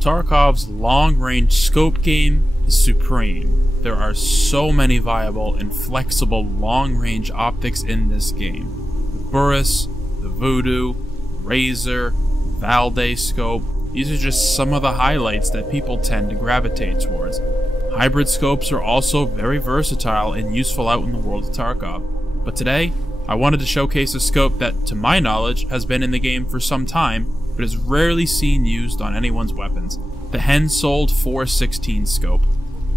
Tarkov's long-range scope game is supreme. There are so many viable and flexible long-range optics in this game. The Burris, the Voodoo, Razor, Valde scope, these are just some of the highlights that people tend to gravitate towards. Hybrid scopes are also very versatile and useful out in the world of Tarkov. But today, I wanted to showcase a scope that, to my knowledge, has been in the game for some time, but is rarely seen used on anyone's weapons. The Senholdt 416 scope.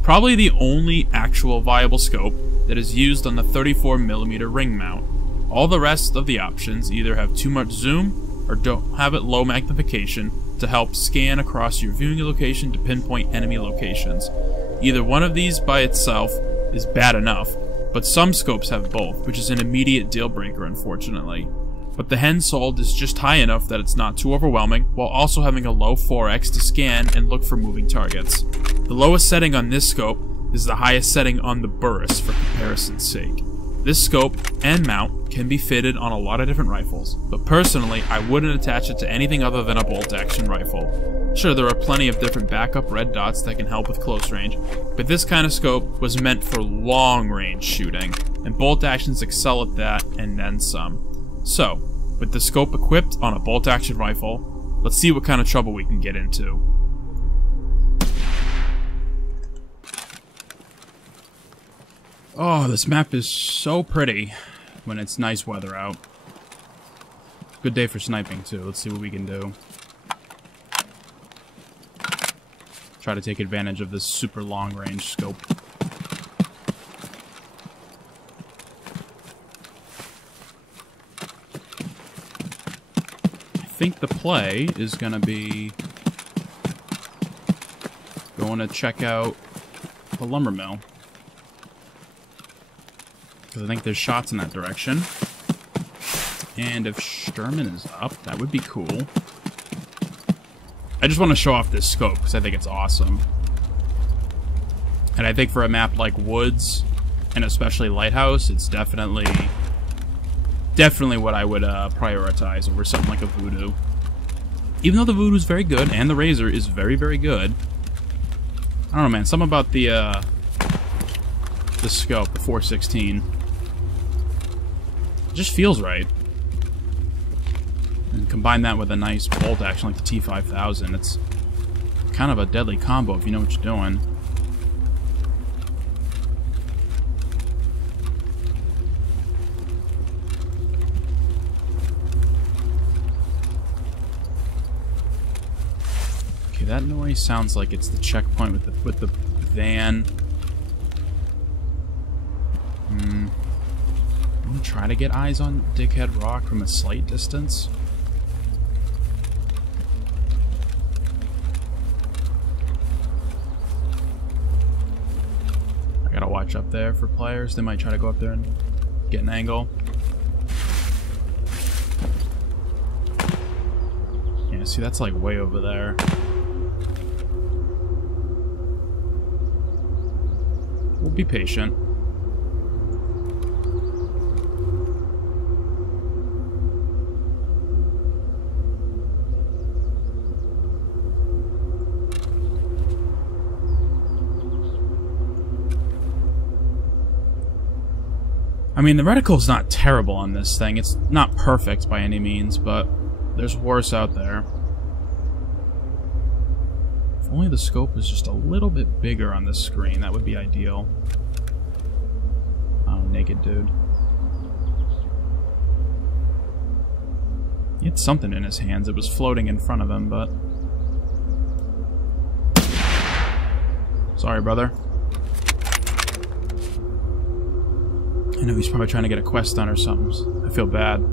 Probably the only actual viable scope that is used on the 34mm ring mount. All the rest of the options either have too much zoom or don't have it low magnification to help scan across your viewing location to pinpoint enemy locations. Either one of these by itself is bad enough, but some scopes have both, which is an immediate deal breaker, unfortunately. But the Senholdt is just high enough that it's not too overwhelming, while also having a low 4x to scan and look for moving targets. The lowest setting on this scope is the highest setting on the Burris for comparison's sake. This scope and mount can be fitted on a lot of different rifles, but personally I wouldn't attach it to anything other than a bolt-action rifle. Sure, there are plenty of different backup red dots that can help with close range, but this kind of scope was meant for long-range shooting, and bolt-actions excel at that and then some. So, with the scope equipped on a bolt-action rifle, let's see what kind of trouble we can get into. Oh, this map is so pretty when it's nice weather out. Good day for sniping, too. Let's see what we can do. Try to take advantage of this super long-range scope. I think the play is gonna be going to check out the lumber mill, because I think there's shots in that direction, and if Sturman is up, that would be cool. I just want to show off this scope because I think it's awesome, and I think for a map like Woods and especially Lighthouse, it's definitely what I would prioritize over something like a Voodoo. Even though the Voodoo is very good, and the Razor is very, very good. I don't know, man. Something about the scope, the 416, it just feels right. And combine that with a nice bolt action like the T5000, it's kind of a deadly combo if you know what you're doing. That noise sounds like it's the checkpoint with the van. I'm gonna try to get eyes on Dickhead Rock from a slight distance. I gotta watch up there for players. They might try to go up there and get an angle. Yeah, see, that's like way over there. We'll be patient. I mean, the reticle's not terrible on this thing. It's not perfect by any means, but there's worse out there. If only the scope was just a little bit bigger on the screen, that would be ideal. Oh, naked dude. He had something in his hands. It was floating in front of him, but... Sorry, brother. I know he's probably trying to get a quest done or something. I feel bad.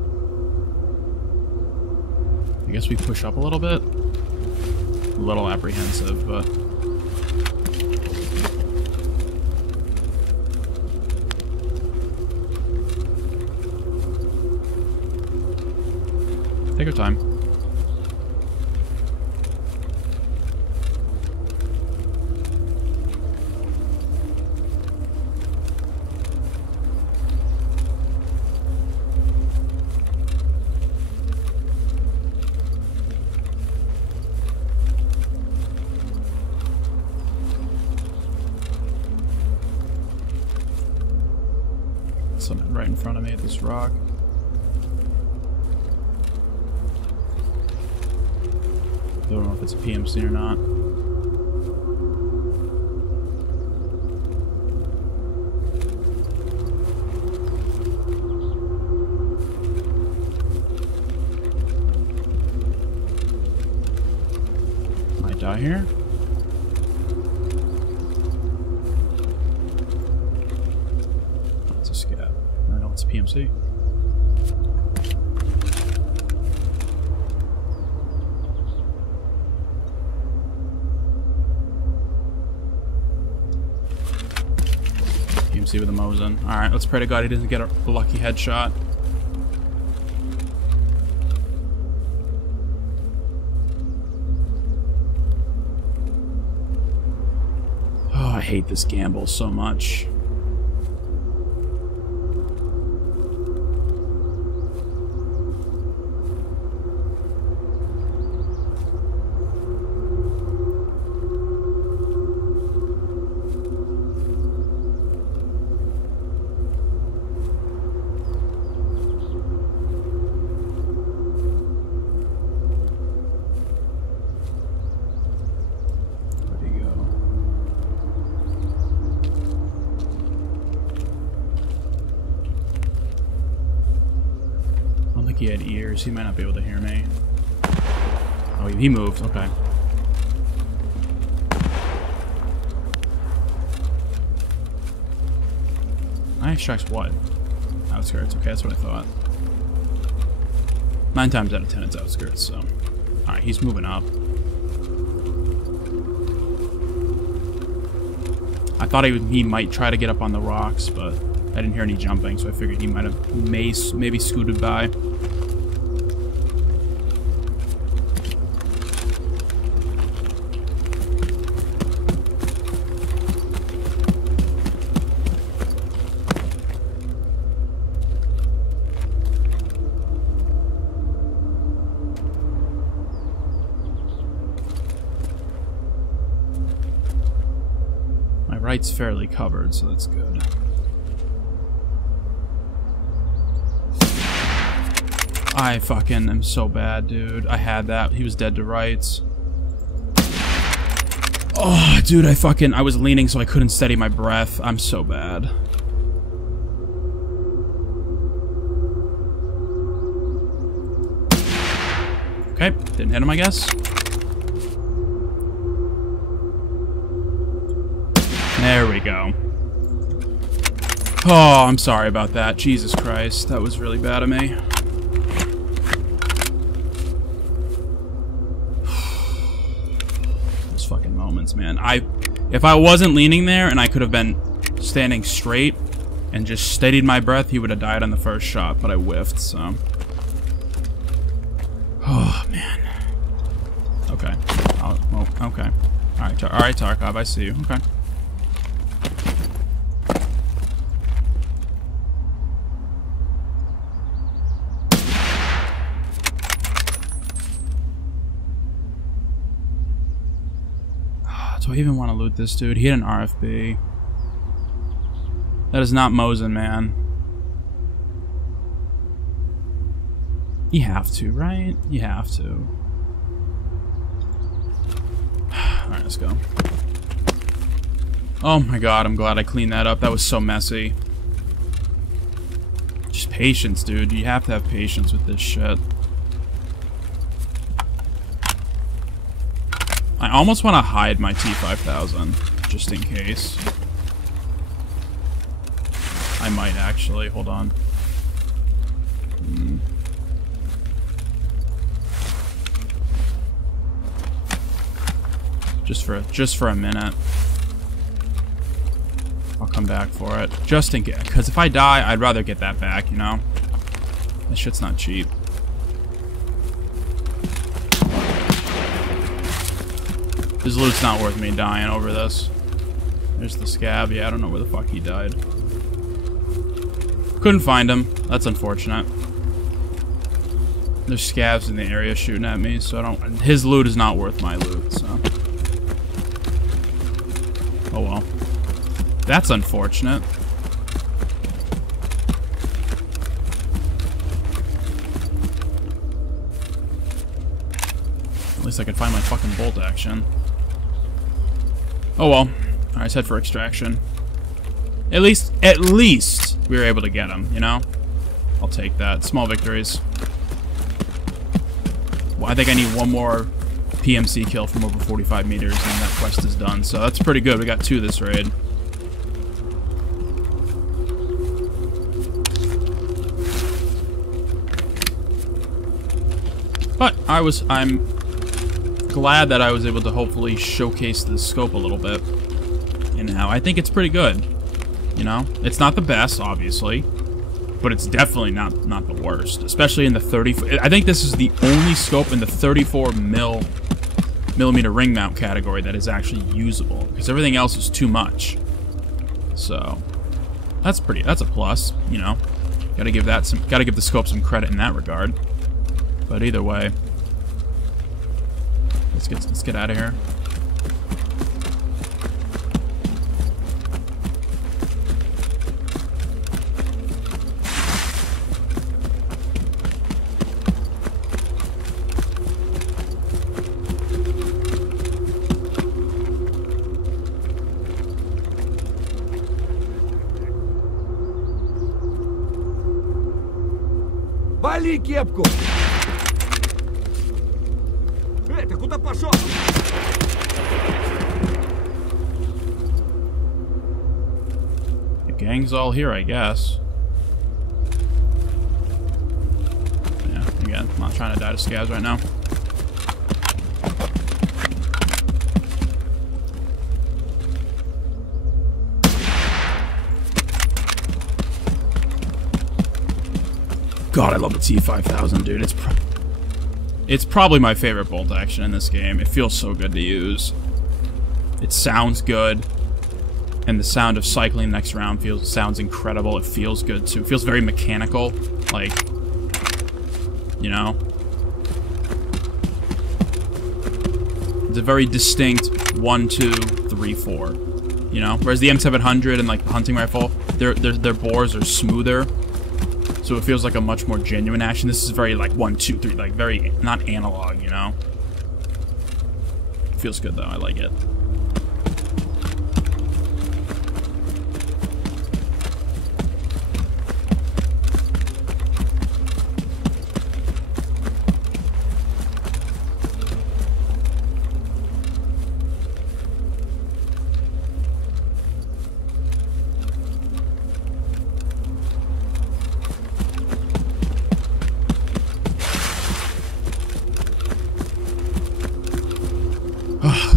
I guess we push up a little bit. A little apprehensive, but... Take your time. something right in front of me at this rock. Don't know if it's a PMC or not. Might die here. It's a scab. I know it's a PMC. PMC with a Mosin. Alright, let's pray to God he doesn't get a lucky headshot. Oh, I hate this gamble so much. He had ears. He might not be able to hear me. Oh, he moved. Okay. I extracts what? Outskirts. Okay, that's what I thought. 9 times out of 10 it's outskirts, so. Alright, he's moving up. I thought he might try to get up on the rocks, but I didn't hear any jumping, so I figured he might have maybe scooted by. Right's fairly covered, so that's good. I fucking am so bad, dude. I had that. He was dead to rights. Oh, dude, I was leaning so I couldn't steady my breath. I'm so bad. Okay, didn't hit him, I guess. There we go. Oh, I'm sorry about that. Jesus Christ. That was really bad of me. Those fucking moments, man. If I wasn't leaning there and I could have been standing straight and just steadied my breath, he would have died on the first shot, but I whiffed, so. Oh, man. Okay. Oh, okay. Alright, Tarkov, I see you. Okay. Do I even want to loot this dude? He had an RFB. That is not Mosin, man. You have to, right? You have to. Alright, let's go. Oh my god, I'm glad I cleaned that up. That was so messy. Just patience, dude. You have to have patience with this shit. I almost want to hide my T5000, just in case. I might actually. Hold on. Just for a minute. I'll come back for it, just in case. Because if I die, I'd rather get that back. You know, that shit's not cheap. His loot's not worth me dying over this. There's the scab. Yeah, I don't know where the fuck he died. Couldn't find him. That's unfortunate. There's scabs in the area shooting at me, so I don't... His loot is not worth my loot, so... Oh well. That's unfortunate. At least I could find my fucking bolt action. Oh well. Alright, let's head for extraction. At least we were able to get him, you know? I'll take that. Small victories. Well, I think I need one more PMC kill from over 45 meters, and that quest is done. So that's pretty good. We got 2 this raid. But I'm glad that I was able to hopefully showcase the scope a little bit. And now I think it's pretty good. You know, it's not the best, obviously, but it's definitely not the worst. Especially in the 30. I think this is the only scope in the 34 millimeter ring mount category that is actually usable, because everything else is too much. So that's a plus. You know, gotta give the scope some credit in that regard. But either way, let's get out of here. Вали кепку! Ты куда пошел? The gang's all here, I guess. Yeah, again, I'm not trying to die to scavs right now. God, I love the T5000, dude. It's probably my favorite bolt action in this game. It feels so good to use. It sounds good. And the sound of cycling next round sounds incredible. It feels good, too. It feels very mechanical. Like, you know? It's a very distinct 1, 2, 3, 4. You know? Whereas the M700 and, like, the hunting rifle, their bores are smoother. So it feels like a much more genuine action. This is very, like, 1, 2, 3, like, very, not analog, you know? It feels good, though. I like it.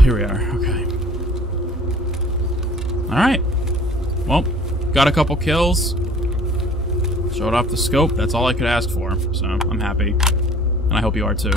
Here we are. Okay. Alright. Well, got a couple kills. Showed off the scope. That's all I could ask for. So, I'm happy. And I hope you are too.